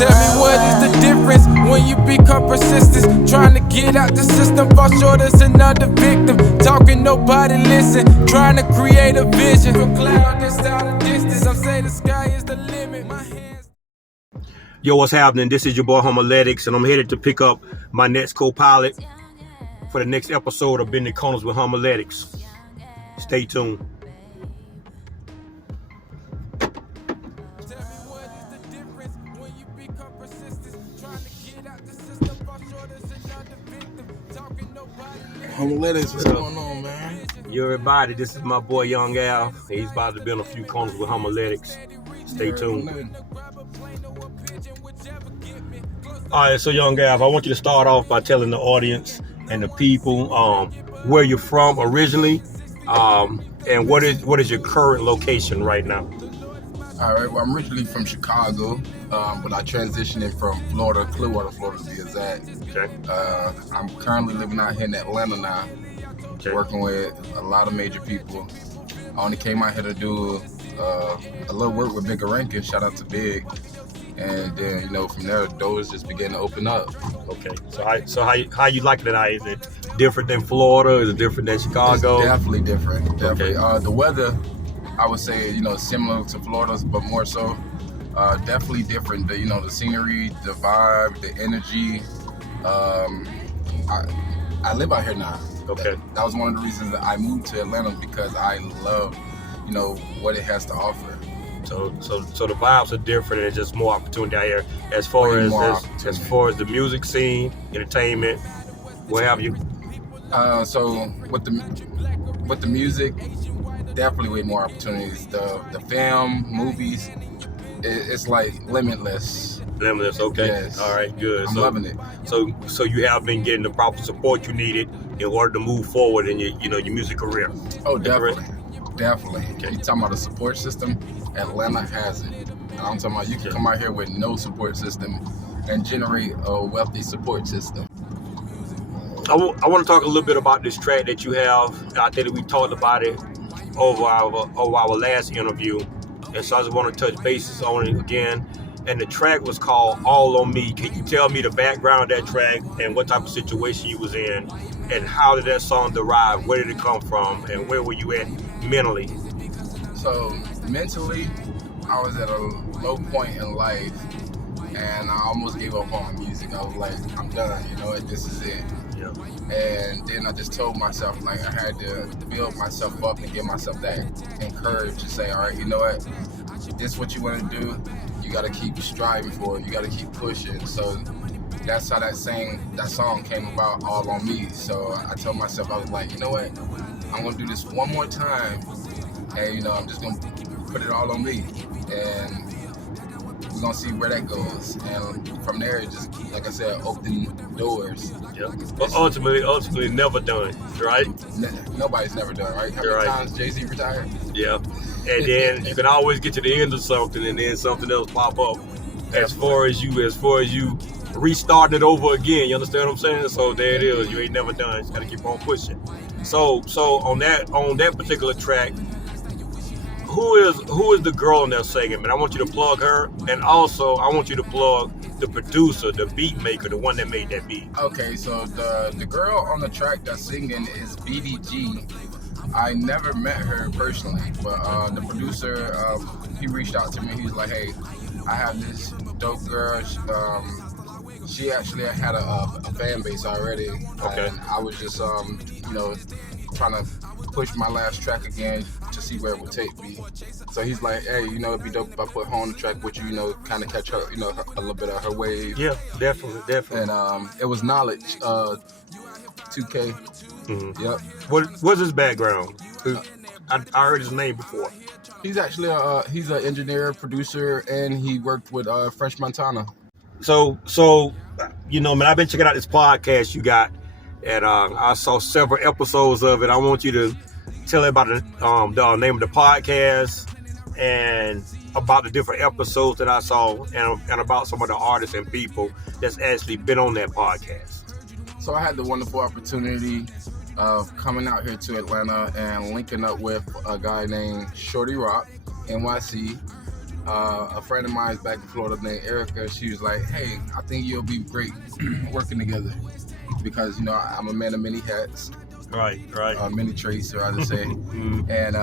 Tell me what is the difference when you become persistent? Trying to get out the system, fall short as another victim. Talking, nobody listen, trying to create a vision. From cloud that's out of distance, I'm saying the sky is the limit. My hands. Yo, what's happening? This is your boy Homiletix, and I'm headed to pick up my next co-pilot for the next episode of Bending Corners with Homiletix. Stay tuned. Homiletix, what's going on, man? Yo, everybody, this is my boy Young Al. He's about to bend a few corners with Homiletix. Stay tuned. All right, so Young Al, I want you to start off by telling the audience and the people where you're from originally, and what is your current location right now. All right, well, I'm originally from Chicago, but I transitioned in from Florida, Clearwater, Florida to be exact. Okay. I'm currently living out here in Atlanta now, working with a lot of major people. I only came out here to do a little work with Bigger Rankin, shout out to Big. And then, from there, doors just began to open up. Okay, so how you like it? Is it different than Florida? Is it different than Chicago? It's definitely different. Definitely. Okay. The weather, I would say, similar to Florida's, but more so. Definitely different. The scenery, the vibe, the energy. I live out here now. Okay. That was one of the reasons that I moved to Atlanta, because I love, what it has to offer. So the vibes are different, and it's just more opportunity out here. As far as the music scene, entertainment, what have you. So with the music, definitely way more opportunities. The film, movies, it's like limitless. Limitless, okay. Yes. All right, good. I'm loving it. So you have been getting the proper support you needed in order to move forward in your music career. Oh, definitely. Definitely. Okay. You talking about a support system? Atlanta has it. And I'm talking about you can come out here with no support system and generate a wealthy support system. I want to talk a little bit about this track that you have. I think that we talked about it over our last interview, and so I just want to touch bases on it again. And the track was called All on Me. Can you tell me the background of that track and what type of situation you was in, and how did that song derive? Where did it come from, and where were you at mentally? So mentally, I was at a low point in life, and I almost gave up on music. I was like, I'm done, this is it. Yeah. And then I just told myself, like, I had to build myself up and give myself that encouragement to say, all right, you know what, this is what you want to do. You got to keep striving for it. You got to keep pushing. So that's how that song came about, All on Me. So I told myself, I was like, you know what, I'm going to do this one more time. And, I'm just going to put it all on me. And we're going to see where that goes. And from there, it just, like I said, open doors. Yeah. But ultimately never done, right? Nobody's never done, right? How many times Jay-Z retired? Yeah. And then you can always get to the end of something, and then something else pop up. As far as you restarting it over again, you understand what I'm saying? So there it is. You ain't never done. You just gotta keep on pushing. So on that particular track, who is the girl in that segment? I want you to plug her, and also I want you to plug the producer, the beat maker, the one that made that beat. Okay, so the girl on the track that's singing is BDG. I never met her personally, but the producer, he reached out to me. He's like, hey, I have this dope girl. She actually had a fan base already. Okay. And I was just, trying to push my last track again to see where it would take me. So he's like, hey, it'd be dope if I put her on the track with you, kind of catch her, a little bit of her wave. Yeah, definitely. And it was Knowledge, 2K. Mm-hmm. Yep. What's his background? I heard his name before. He's actually he's an engineer, producer, and he worked with Fresh Montana. So man, I've been checking out this podcast you got, and I saw several episodes of it. I want you to tell everybody the name of the podcast and about the different episodes that I saw, and about some of the artists and people that's actually been on that podcast. So I had the wonderful opportunity of coming out here to Atlanta and linking up with a guy named Shorty Rock, NYC. a friend of mine's back in Florida named Erica. She was like, "Hey, I think you'll be great working together because I'm a man of many hats, Right. many traits, or I would say." Mhm. And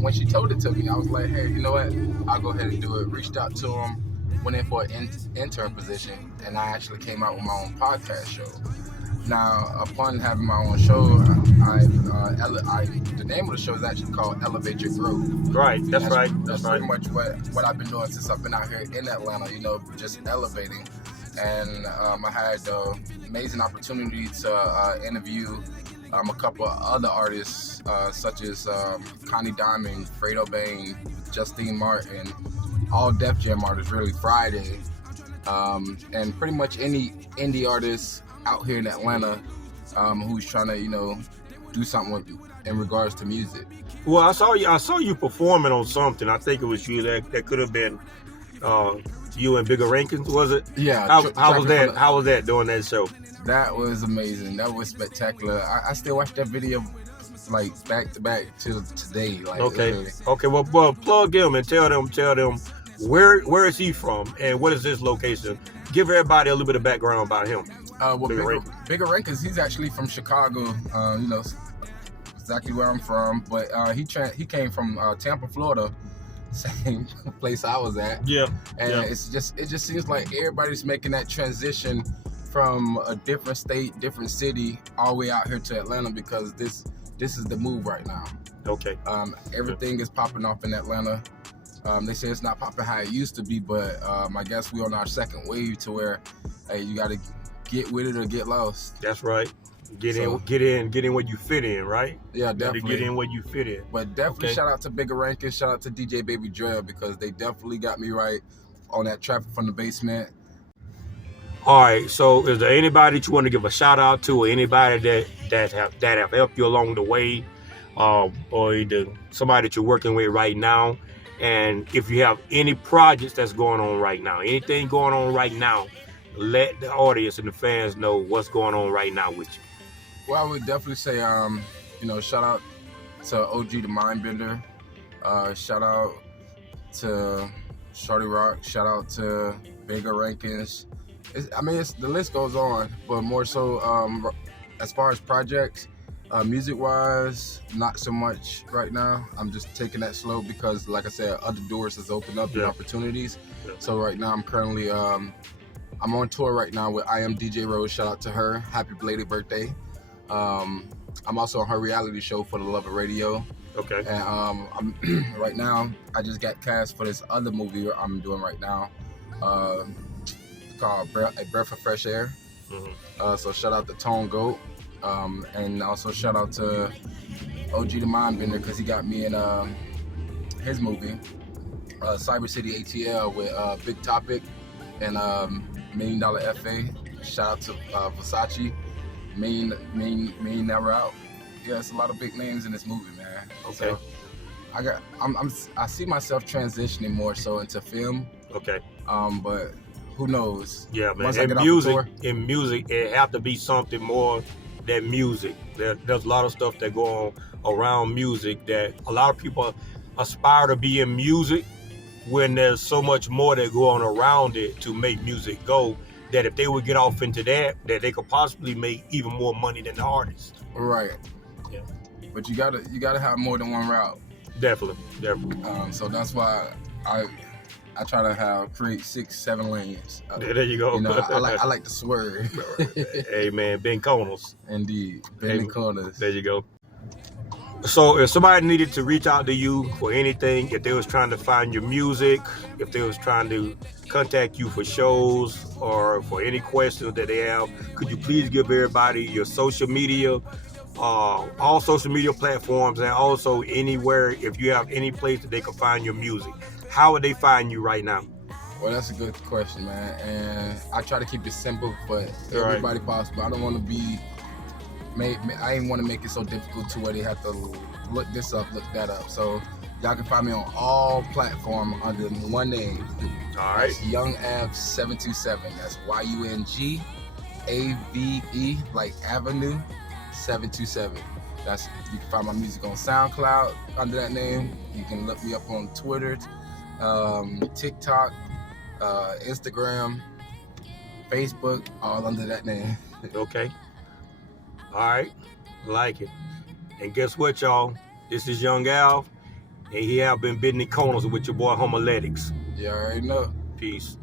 when she told it to me, I was like, "Hey, you know what? I'll go ahead and do it." Reached out to him, went in for an intern position, and I actually came out with my own podcast show. Now, upon having my own show, the name of the show is actually called Elevate Your Growth. Right. That's right. That's pretty much what I've been doing since I've been out here in Atlanta, just elevating. And I had the amazing opportunity to interview a couple of other artists, such as Connie Diamond, Fredo Bain, Justine Martin, all Def Jam artists, really, Friday, and pretty much any indie artist out here in Atlanta who's trying to, do something in regards to music. Well, I saw you performing on something. I think it was you that could have been you and Bigger Rankins, was it? Yeah. How was that? How was that doing that show? That was amazing. That was spectacular. I still watch that video like back to back till today. Like, Okay. literally. Okay. Well, plug him and tell them where is he from and what is his location. Give everybody a little bit of background about him. Bigger Rankins, he's actually from Chicago. Exactly where I'm from, but he came from Tampa, Florida, same place I was at. Yeah. And it just seems like everybody's making that transition from a different state, different city, all the way out here to Atlanta because this is the move right now. Okay. Everything is popping off in Atlanta. They say it's not popping how it used to be, but I guess we're on our second wave to where, hey, you got to get with it or get lost. That's right. Get in where you fit in, right? Yeah, definitely. Get in where you fit in. But definitely Okay. shout out to Bigger Rankins, shout out to DJ Baby Drill because they definitely got me right on that Traffic from the Basement. All right. So, is there anybody that you want to give a shout out to, or anybody that have helped you along the way, or either somebody that you're working with right now? And if you have any projects that's going on right now, anything going on right now, let the audience and the fans know what's going on right now with you. Well, I would definitely say, shout out to OG the Mindbender, shout out to Shorty Rock, shout out to Bigger Rankins. The list goes on, but more so as far as projects, music-wise, not so much right now. I'm just taking that slow because, like I said, other doors has opened up and opportunities. Yeah. So right now I'm currently I'm on tour right now with I Am DJ Rose. Shout out to her. Happy belated birthday. I'm also on her reality show For the Love of Radio. Okay. And I'm right now, I just got cast for this other movie I'm doing right now called A Breath of Fresh Air. Mm-hmm. So shout out to Tone Goat. And also shout out to OG the Mindbender because he got me in his movie, Cyber City ATL with Big Topic and $1 Million FA. Shout out to Versace, Million Never Out. Yeah, it's a lot of big names in this movie, man. Okay. So I see myself transitioning more so into film. Okay. But who knows? Yeah, man. Once I get off the In music, it have to be something more than music. There's a lot of stuff that go on around music that a lot of people aspire to be in music when there's so much more that go on around it to make music go, that if they would get off into that they could possibly make even more money than the artist. Right. Yeah. But you gotta have more than one route. Definitely. So that's why I try to create 6-7 lanes. There you go. I like to swerve. Hey man, bend corners. Indeed, bending corners. There you go. So if somebody needed to reach out to you for anything, if they was trying to find your music, if they was trying to contact you for shows or for any questions that they have, could you please give everybody your social media, all social media platforms, and also anywhere, if you have any place that they can find your music? How would they find you right now? Well, that's a good question, man. And I try to keep it simple for everybody possible. I don't want to be I ain't want to make it so difficult to where they have to look this up, look that up. So y'all can find me on all platforms under one name. All right. That's Young Av 727. That's YUNGAVE, like Avenue 727. You can find my music on SoundCloud under that name. You can look me up on Twitter, TikTok, Instagram, Facebook, all under that name. Okay. All right. Like it. And guess what, y'all? This is Young Al, and he have been bidding the corners with your boy Homiletix. You already know. Peace.